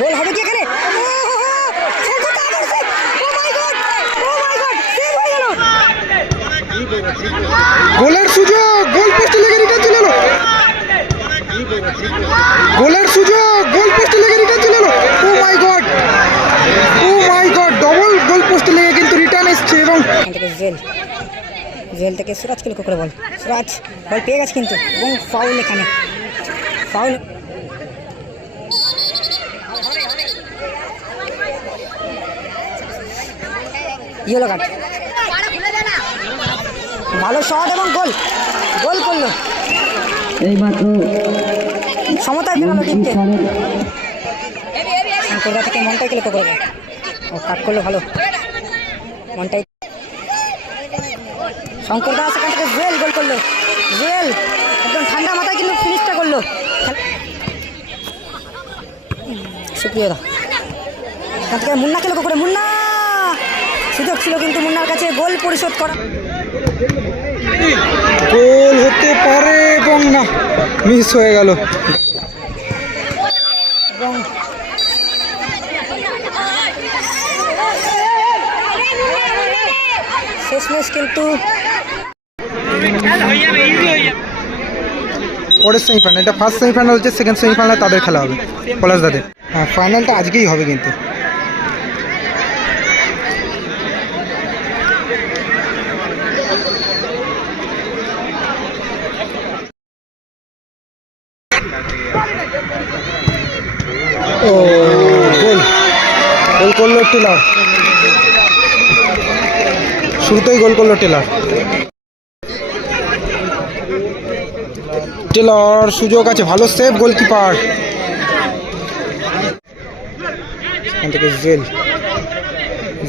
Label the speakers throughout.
Speaker 1: গোল হবে কি এখানে!
Speaker 2: গোলের সুযোগ, গোল পোস্টে লেগে রিটার্ন চলে এলো। গোলের সুযোগ, গোল পোস্টে লেগে রিটার্ন চলে এলো। ও my God oh my God double goal পোস্টে লেগে কিন্তু রিটার্ন এসছে এবং
Speaker 1: জেল। জেল থেকে সুরাজকে লক্ষ্য করে বল। সুরাজ, বল পেয়ে গেছে কিন্তু, এবং ফাউল এখানে। Foul yellow card. ভালো শট এবং গোল। গোল করল। সমতায় ফেরানো টিমকে। কলকাতা থেকে মনটাইকে লক্ষ্য করবে। ও কাট করল ভালো। মনটাই শঙ্কর দাস এখান থেকে জুয়েল গোল করল। জুয়েল একদম ঠান্ডা মাথায় কিন্তু ফিনিশটা করল। সুপ্রিয় দা এখান থেকে মুন্নাকে লক্ষ্য করে মুন্না। সুযোগ ছিল কিন্তু মুন্নার কাছে গোল পরিশোধ করা।
Speaker 2: গোল হতে পারে এবং না মিস হয়ে গেল।
Speaker 1: এবং শেষমেশ কিন্তু
Speaker 2: পরের সেমিফাইনাল এটা ফার্স্ট সেমিফাইনাল হচ্ছে সেকেন্ড সেমিফাইনাল তাদের খেলা হবে। পলাশ দাদের। হ্যাঁ ফাইনালটা আজকেই হবে কিন্তু। করল টেলার। শুরুতেই গোল করল টেলার। টেলর সুযোগ আছে, ভালো সেভ গোলকিপার এখান থেকে জেল।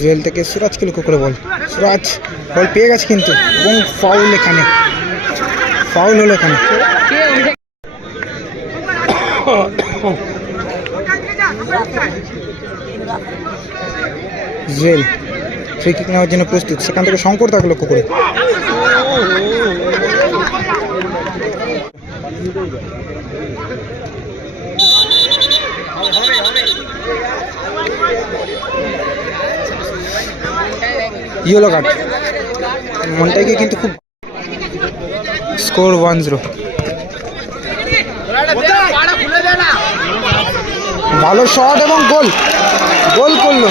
Speaker 2: জেল থেকে সুরাজকে লক্ষ্য করে বল। সুরাজ, বল পেয়ে গেছে কিন্তু, এবং ফাউল এখানে। ফাউল হলো এখানে। জেল। ফ্রি কিক নেওয়ার জন্য প্রস্তুত। সেখান থেকে শঙ্কর তাকে লক্ষ্য করে। Yellow card. মনটাকে কিন্তু খুব স্কোর ওয়ান জিরো। ভালো শট এবং গোল। গোল করল।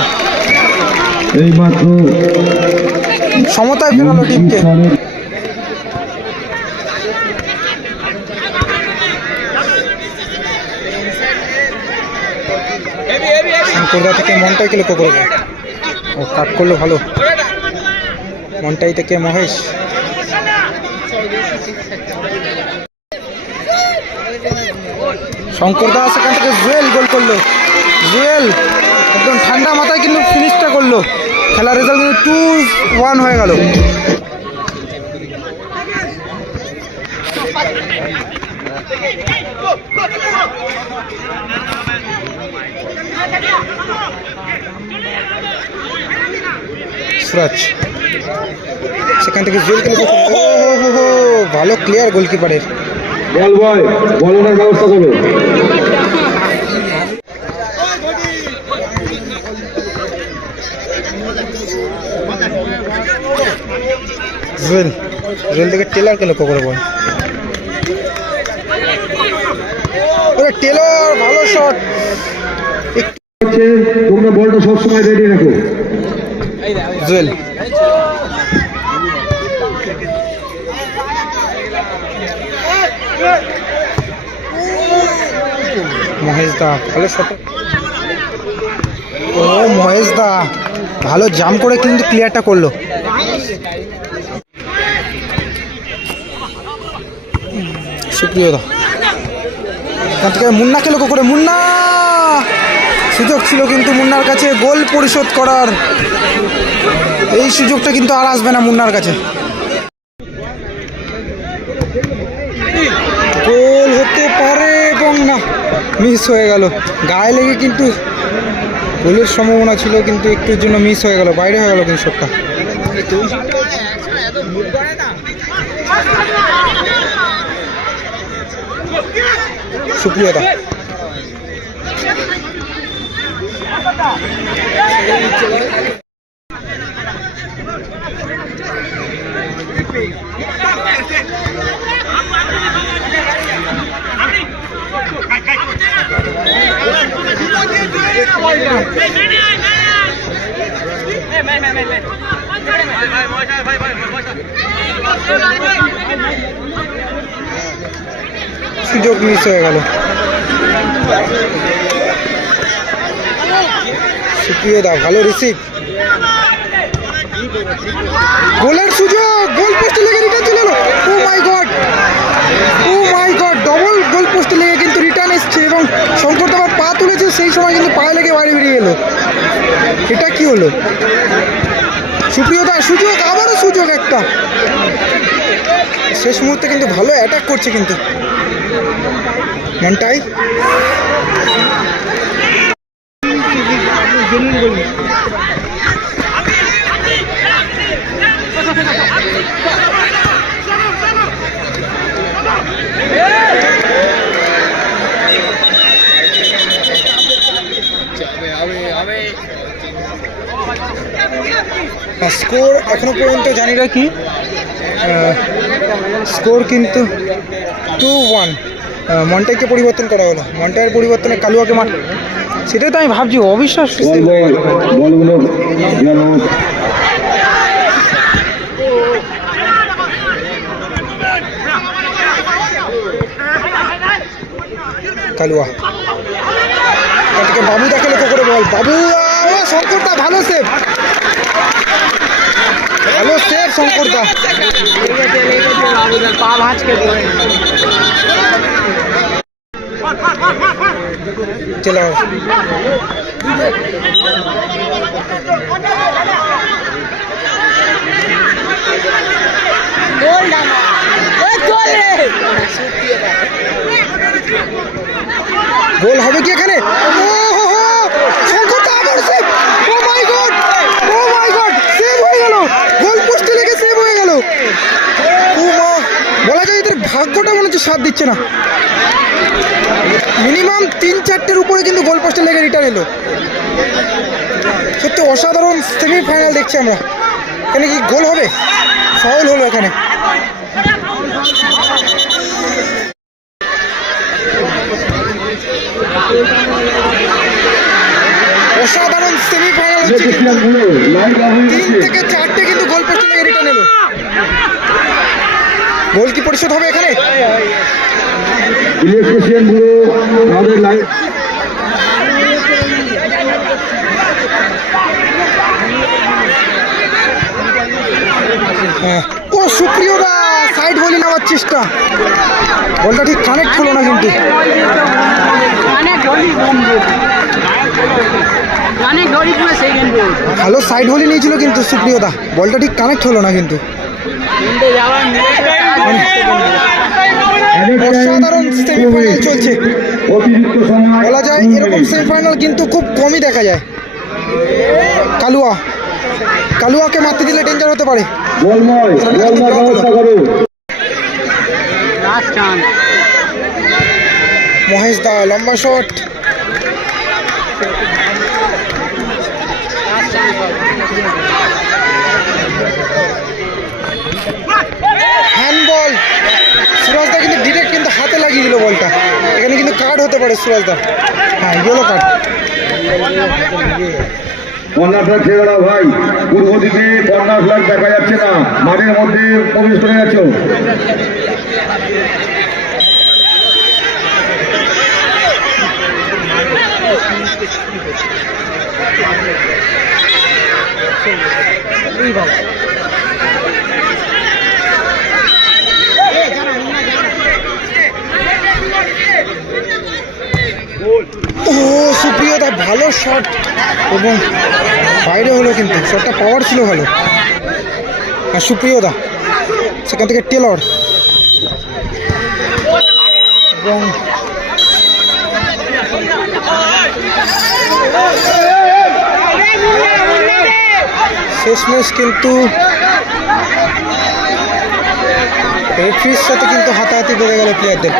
Speaker 3: এইমাত্র
Speaker 2: সমতায় ফেরালো টিমকে। কলকাতা থেকে মনটাইকে লক্ষ্য করবে ও কাট করল ভালো। মনটাই থেকে মহেশ? শঙ্কর দাস এখান থেকে জুয়েল গোল করল। জুয়েল একদম ঠান্ডা মাথায় কিন্তু ফিনিশটা করল। খেলার রেজাল্ট কিন্তু টু ওয়ান হয়ে গেল। সেখান থেকে হো হো ভালো ক্লিয়ার গোলকিপারের
Speaker 4: বল বয় বল ব্যবস্থা করো।
Speaker 2: জুয়েল জুয়েল থেকে টেলারকে লক্ষ্য করে বল? টেলর ভালো শট
Speaker 4: তোমরা বলটা সবসময় রেডি রাখো।
Speaker 2: জুয়েল মহেশ দা। ভালো শট ও মহেশ দা, ভালো জাম করে কিন্তু ক্লিয়ারটা করল। সুপ্রিয় দা। এখান থেকে মুন্নাকে লক্ষ্য করে, মুন্না! সুযোগ ছিল কিন্তু মুন্নার কাছে, গোল পরিশোধ করার। এই সুযোগটা কিন্তু আর আসবে না মুন্নার কাছে গোল হতে পারে এবং না মিস হয়ে গেল। গায়ে লেগে কিন্তু গোলের সম্ভাবনা ছিল, কিন্তু একটুর জন্য মিস হয়ে গেল, বাইরে হয়ে গেল কিন্তু শটটা সুপ্রিয়তা। সুযোগ মিস হয়ে গেল। সুপ্রিয় দা, ভালো রিসিভ গোলের সুযোগ গোল পোস্টে লেগে রিটার্ন চলে ও my god oh my double লেগে কিন্তু রিটার্ন এসছে এবং শঙ্কর পা তুলেছে, সেই সময় কিন্তু পায়ে লেগে বেরিয়ে এলো। এটা কি হলো? সুপ্রিয় দা, সুযোগ, আবারও সুযোগ একটা। শেষ মুহূর্তে কিন্তু ভালো অ্যাটাক করছে কিন্তু। মনটাই স্কোর এখনও পর্যন্ত জানি না কি। স্কোর কিন্তু টু ওয়ান মন্টাইকে পরিবর্তন করা হলো। মন্টাইয়ের পরিবর্তনে কালুয়াকে মাঠ সেটাই তো আমি ভাবছি অবিশ্বাস বাবু
Speaker 4: বল বল করে বল।
Speaker 2: কালুয়া এখান ভালো বাবু দেখে লক্ষ্য করে বল বাবু আহ, ও শঙ্করদা ভালো সেভ ভালো সেভ শঙ্করদা চলো গোল হবে কি এখানে ও হো হো শঙ্করদা আবার save oh my God oh my God save হয়ে গেল গোল পোস্টে লেগে সেভ হয়ে গেল ও মা বলা যায় এদের ভাগ্যটা মনে হচ্ছে সাথ দিচ্ছে না। মিনিমাম তিন চারটের উপরে কিন্তু গোল পোস্টে লেগে রিটার্ন এলো। সত্যি অসাধারণ সেমিফাইনাল দেখছি আমরা। এখানে কি গোল হবে? ফাউল হলো এখানে। অসাধারণ সেমিফাইনাল হচ্ছে। তিন থেকে চারটে কিন্তু গোল পোস্টে লেগে রিটার্ন এলো। গোল কি পরিশোধ হবে এখানে?
Speaker 4: ইলেকট্রিশিয়ানগুলো আমাদের লাইন
Speaker 2: হ্যাঁ। ও সুপ্রিয় দা সাইড বলি নেওয়ার চেষ্টা। বলটা ঠিক কানেক্ট হলো না কিন্তু। ভালো সাইড বলি নিয়েছিল কিন্তু সুপ্রিয় দা। বলটা ঠিক কানেক্ট হলো না কিন্তু। অসাধারণ সেমিফাইনাল চলছে। বলা যায় এরকম সেমিফাইনাল কিন্তু খুব কমই দেখা যায়। কালুয়া। কালুয়াকে মারতে দিলে ডেঞ্জার হতে পারে। মহেশ দা, লম্বা শট হ্যান্ডবল সুরাজদা কিন্তু ডিরেক্ট কিন্তু হাতে লাগিয়ে দিল বলটা এখানে কিন্তু কার্ড হতে পারে সুরাজদা হ্যাঁ ইয়েলো কার্ড
Speaker 4: ফ্ল্যাগ ভাই। পূর্ব দিকে ফ্ল্যাগ দেখা যাচ্ছে না। মাঠের মধ্যে প্রবেশ করে যাচ্ছ
Speaker 2: ও সুপ্রিয়দা ভালো শট এবং বাইরে হলো কিন্তু শটটা পাওয়ার ছিল ভালো। আর সুপ্রিয়দা, সেখান থেকে টেলর এবং শেষমেশ কিন্তু রেফ্রির সাথে কিন্তু হাতাহাতি বেড়ে গেল প্লেয়ারদের